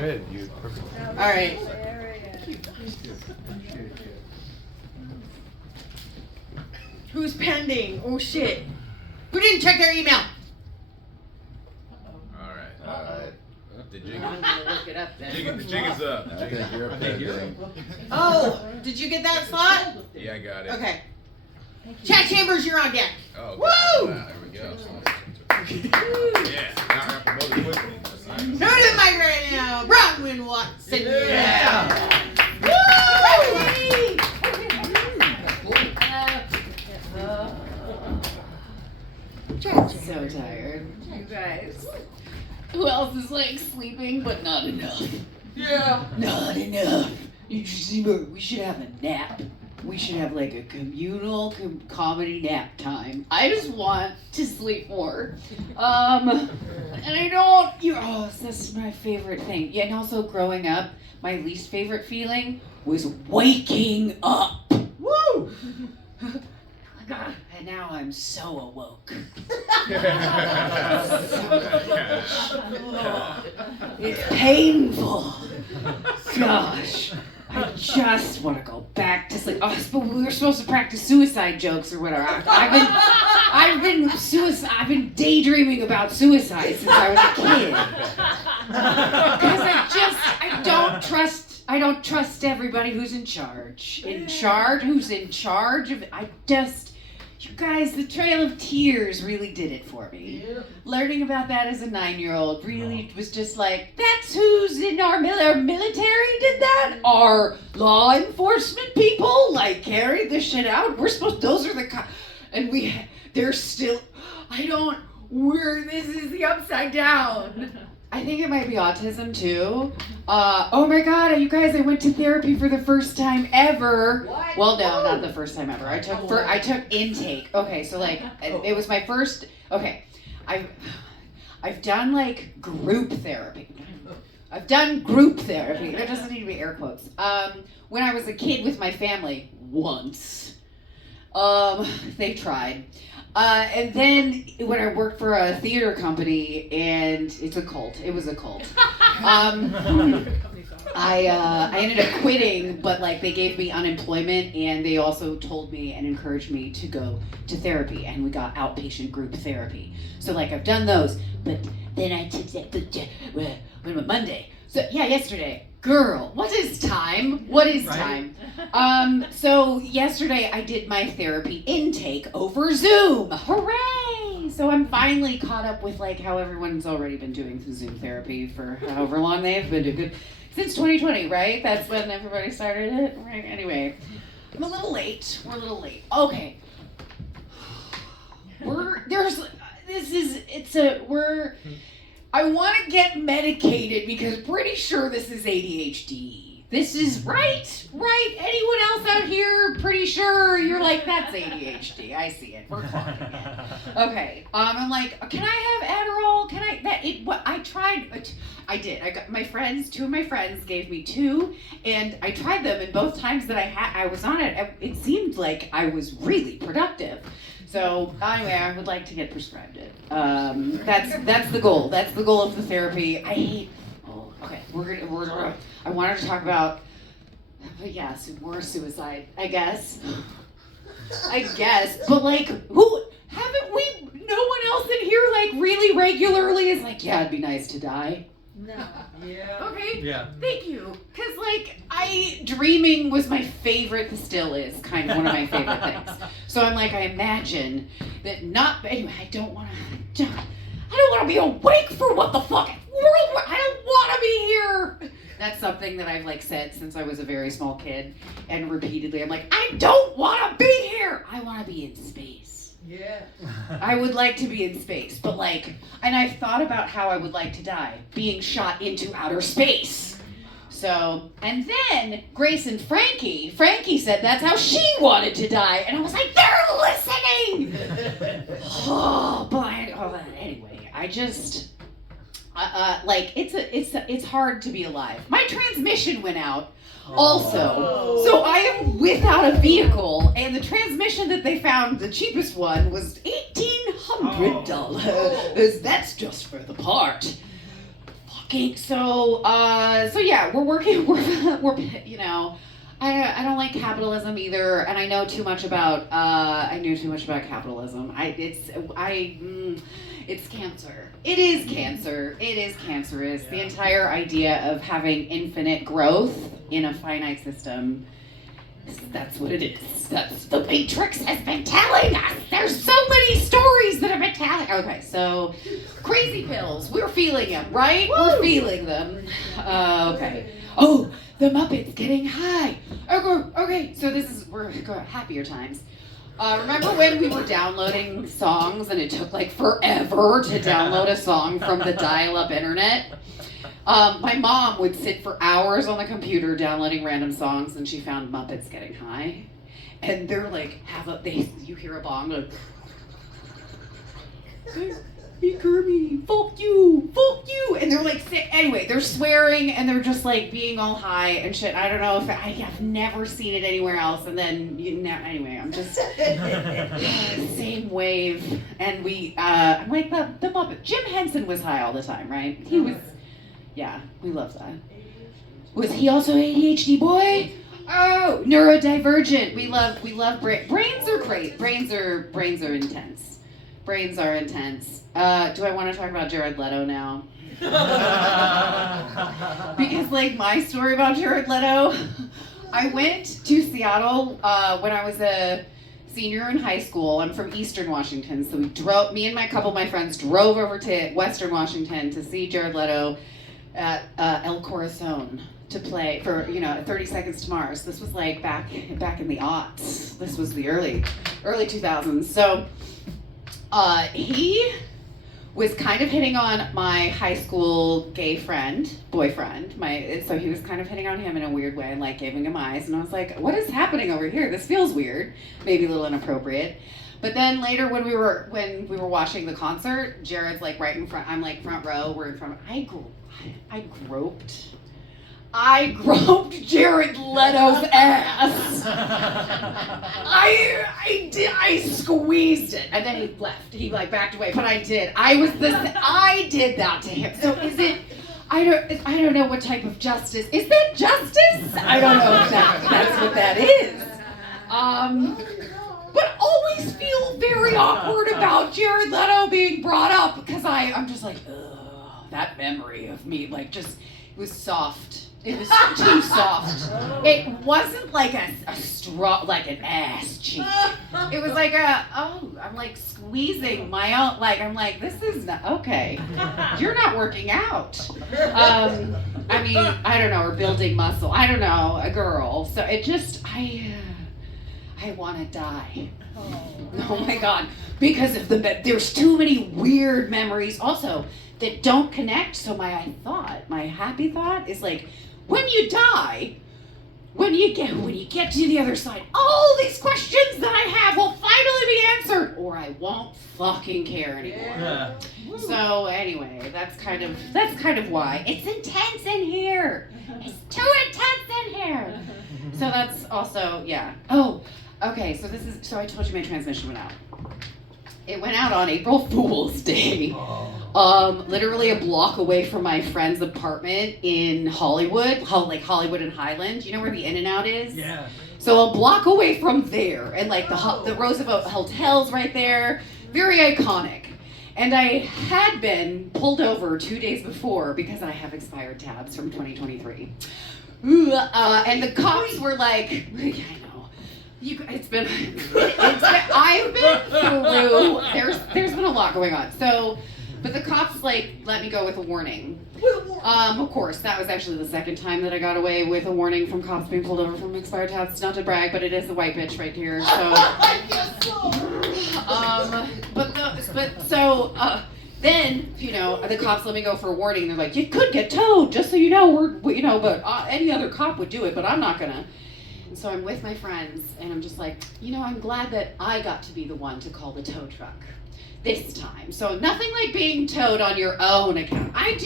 Good. You perfect. All right. Who's pending? Oh shit. Who didn't check their email? Alright. The jig, I'm gonna look it up then. the jig is up. The I jig is think you're up. pending. Oh, did you get that slot? Yeah, I got it. Okay. Chat Chambers, you're on deck. Oh, okay. Woo! Wow, there we go. Yeah. Now I got promoted quickly. That's nice. Who to the mic right now? Bronwyn Watson. Yeah. So tired. You guys. Who else is like sleeping, but not enough? Yeah. Not enough. We should have a nap. We should have like a communal comedy nap time. I just want to sleep more. And I don't. This is my favorite thing. Yeah, and also growing up, my least favorite feeling was waking up. Woo! And now I'm so awoke. It's painful. Gosh. I just want to go back to sleep. Oh, we were supposed to practice suicide jokes or whatever. I've been daydreaming about suicide since I was a kid. Because I don't trust everybody who's in charge. Who's in charge of, you guys, the Trail of Tears really did it for me. Yeah. Learning about that as a 9-year-old really was just like, that's who's in our military did that? Our law enforcement people, like, carried this shit out? Those are the, and they're still, this is the upside down. I think it might be autism too. Oh my god, you guys, I went to therapy for the first time ever. What? Well, no, not the first time ever. I took intake. Okay, so like it was my first. Okay, I've done like group therapy. I've done group therapy. There doesn't need to be air quotes. When I was a kid with my family once. They tried. And then when I worked for a theater company, and it's a cult. It was a cult. I ended up quitting, but like they gave me unemployment, and they also told me and encouraged me to go to therapy, and we got outpatient group therapy. So like I've done those, but then I took that Monday. So yeah, yesterday. Girl, what is time? So yesterday I did my therapy intake over Zoom. Hooray! So I'm finally caught up with like how everyone's already been doing Zoom therapy for however long they've been doing. Since 2020, right? That's when everybody started it. Right. Anyway, I'm a little late. We're a little late. Okay. I want to get medicated because pretty sure this is ADHD. This is right? Anyone else out here pretty sure you're like, that's ADHD. I see it. We're clocking it. Okay. I'm like, can I have Adderall? I did. I got two of my friends gave me 2, and I tried them, and both times that I was on it, it seemed like I was really productive. So anyway, I would like to get prescribed it. That's the goal. That's the goal of the therapy. Okay. I wanted to talk about, more suicide. I guess. But like, no one else in here like really regularly is like, yeah, it'd be nice to die. No. Yeah. Okay. Yeah. Thank you. Cause like dreaming was my favorite. Still is kind of one of my favorite things. So I'm like, I imagine that anyway. I don't want to be awake for what the fuck world. I don't want to be here. That's something that I've like said since I was a very small kid, and repeatedly I'm like, I don't want to be here. I want to be in space. Yeah. I would like to be in space, but like, and I've thought about how I would like to die, being shot into outer space. So, and then Grace and Frankie said that's how she wanted to die, and I was like, they're listening! Anyway, I just, it's hard to be alive. My transmission went out. Also, so I am without a vehicle, and the transmission that they found, the cheapest one, was $1,800. That's just for the part. Fuck fucking so yeah, we're working. We're you know, I don't like capitalism either, and I know too much about I knew too much about capitalism. It's cancer. It is cancer. It is cancerous. The entire idea of having infinite growth in a finite system. That's what it is. That's the Matrix has been telling us. There's so many stories that have been telling. Okay, so crazy pills. We're feeling them, right? Woo! We're feeling them. Okay. Oh, the Muppets getting high. Okay. So we're happier times. Remember when we were downloading songs and it took like forever to download a song from the dial-up internet? My mom would sit for hours on the computer downloading random songs, and she found Muppets Getting High, and they're like, you hear a bong, like, hey Kirby, fuck you, and they're like, anyway, they're swearing, and they're just like being all high and shit. I don't know if I have never seen it anywhere else, and then anyway, I'm just same wave, and I'm like the Muppet. Jim Henson was high all the time, right? He was. Yeah, we love that. Was he also ADHD boy? Oh, neurodivergent. We love brains are great. Brains are intense. Brains are intense. Do I want to talk about Jared Leto now? Because like my story about Jared Leto, I went to Seattle when I was a senior in high school. I'm from Eastern Washington, so me and a couple of my friends drove over to Western Washington to see Jared Leto at El Corazon to play for 30 Seconds to Mars. This was like back in the aughts. This was the early 2000s. So he was kind of hitting on my high school gay boyfriend. So he was kind of hitting on him in a weird way and like giving him eyes. And I was like, what is happening over here? This feels weird, maybe a little inappropriate. But then later when we were watching the concert, Jared's like right in front. I'm like front row. We're in front. I groped Jared Leto's ass. I squeezed it, and then he left. He like backed away, but I did. I did that to him. So is it? I don't know what type of justice. Is that justice? I don't know if that's what that is. But always feel very awkward about Jared Leto being brought up because I'm just like, ugh, that memory of me, like just, it was soft. It was too soft. It wasn't like a straw, like an ass cheek. It was like I'm like squeezing my own, like, I'm like, this is not, okay. You're not working out. I mean, I don't know, or building muscle. I don't know, a girl. So it just, I want to die. Oh my God. Because of there's too many weird memories also that don't connect. So my happy thought is like, when you die, when you get to the other side, all these questions that I have will finally be answered, or I won't fucking care anymore. Yeah. So anyway, that's kind of why it's intense in here. It's too intense in here. So that's also, yeah. Oh, okay. So I told you my transmission went out. It went out on April Fool's Day. Literally a block away from my friend's apartment in Hollywood, like Hollywood and Highland. You know where the In-N-Out is? Yeah. So a block away from there, and like the Roosevelt Hotel's right there. Very iconic. And I had been pulled over 2 days before because I have expired tabs from 2023. And the cops were like, I know. I've been through, there's been a lot going on. So, but the cops like let me go with a warning. Of course, that was actually the second time that I got away with a warning from cops being pulled over from expired tabs. Not to brag, but it is the white bitch right here. So, then, the cops let me go for a warning. They're like, you could get towed, just so you know, but any other cop would do it, but I'm not gonna. And so I'm with my friends, and I'm just like, I'm glad that I got to be the one to call the tow truck this time. So nothing like being towed on your own account. I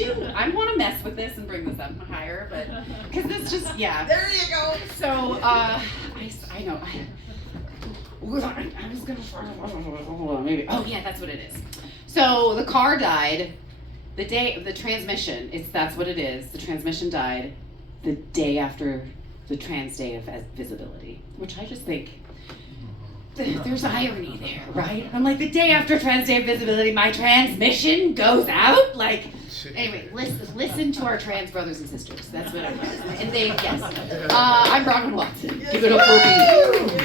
want to mess with this and bring this up higher, but, because it's just, yeah. There you go. So, I know. I was gonna, maybe. Oh yeah, that's what it is. So the car died, The day of the transmission, that's what it is. The transmission died the day after the trans day of visibility, which I just think there's irony there, right? I'm like, the day after trans day of visibility, my transmission goes out? Like, anyway, listen to our trans brothers and sisters. That's what it was. And they, yes. I'm Bronwyn Watson. Give it up for me.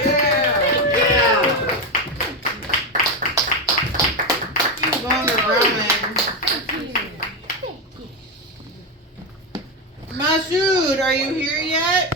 Yeah. Keep going, Bronwyn. Masood, are you here yet?